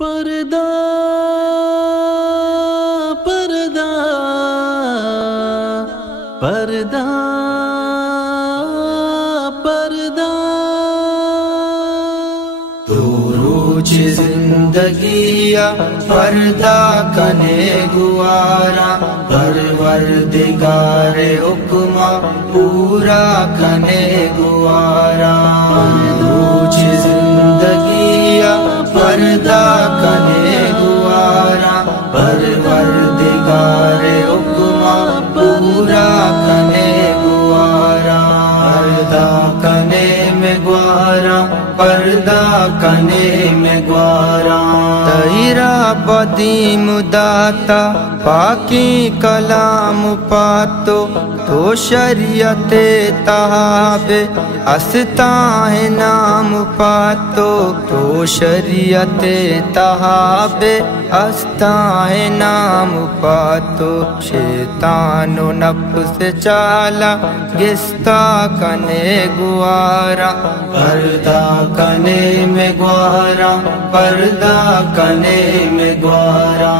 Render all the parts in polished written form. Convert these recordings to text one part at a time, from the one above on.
پردہ پردہ پردہ پردہ تو روچ زندگیا پردہ کنے گوارا پروردگار حکمہ پورا کنے گوارا روچ زندگیا پردہ کنے گوارا پروردگار حکمہ پورا کنے گوارا پردہ کنے میں گوارا پردہ کنے میں گوارا تیرا بدیم داتا پاکی کلام پاتو تو شریعت تہاب استاہ نام پاتو تو شریعت تہاب استاہ نام پاتو شیطان و نفس چالا گستا کنے گوارا پردہ کنے میں گوارا پردہ کنے میں گوارا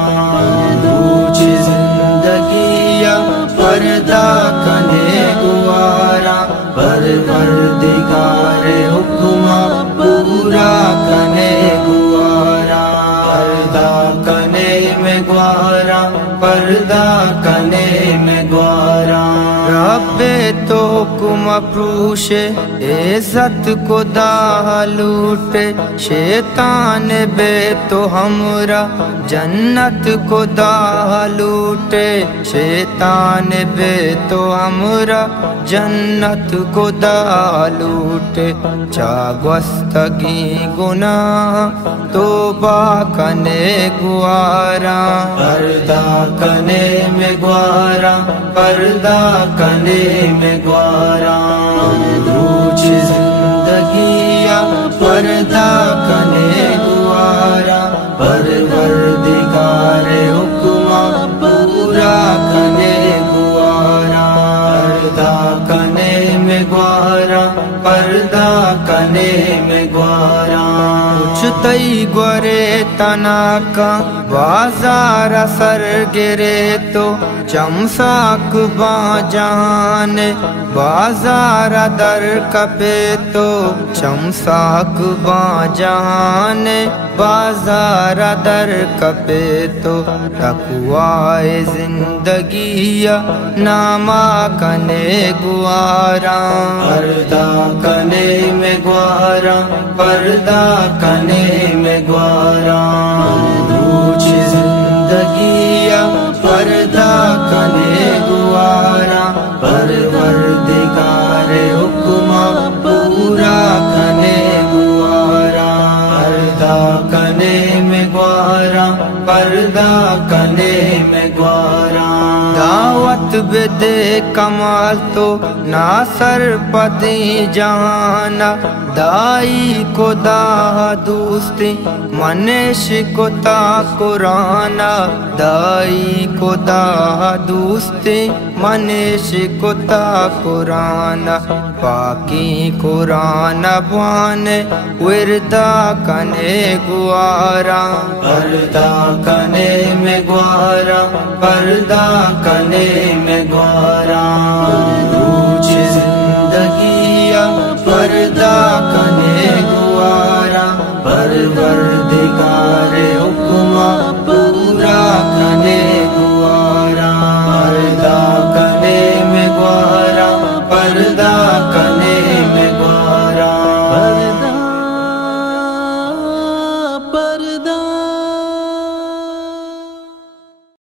روچ زندگیا پردہ کنے گوارا پروردگار حکمہ پورا کنے گوارا پردہ کنے میں گوارا پردہ کنے میں گوارا رب تو حکم پروشے عزت کو داہ لوٹے شیطان بے تو ہمرا جنت کو داہ لوٹے شیطان بے تو ہمرا جنت کو داہ لوٹے چاگوستگی گناہ توبہ کنے گوارا پردہ کنے میں گوارا پردہ کنے میں گوارا روچ زندگیا پردہ کنے گوارا پروردگار حکمہ پورا کنے گوارا پردہ کنے میں گوارا پردہ کنے میں گوارا کچھ تئی گورے تناکا بازار سر گرے تو چمساک با جہان بازار در کپے تو چمساک با جہان بازار در کپے تو تقوی زندگی ناما کنے گوارا پردہ کنے میں گوارا پردہ کنے میں گوارا روچ زندگیا پردہ کنے گوارا پروردگار حکمہ پورا کنے گوارا پردہ کنے میں گوارا پردہ کنے میں گوارا دعوت بدے کمال تو ناصر پدی جانا دائی کو داہ دوستی منش کو تا قرآن دائی کو داہ دوستی منش کو تا قرآن پاکی قرآن بان وردہ کنے گوارا پردہ کنے میں گوارا پردہ کنے میں گوارا روچ زندگیا پردہ کنے گوارا پروردگار حکمہ پورا کنے گوارا پردہ کنے میں گوارا پردہ کنے میں گوارا پردہ پردہ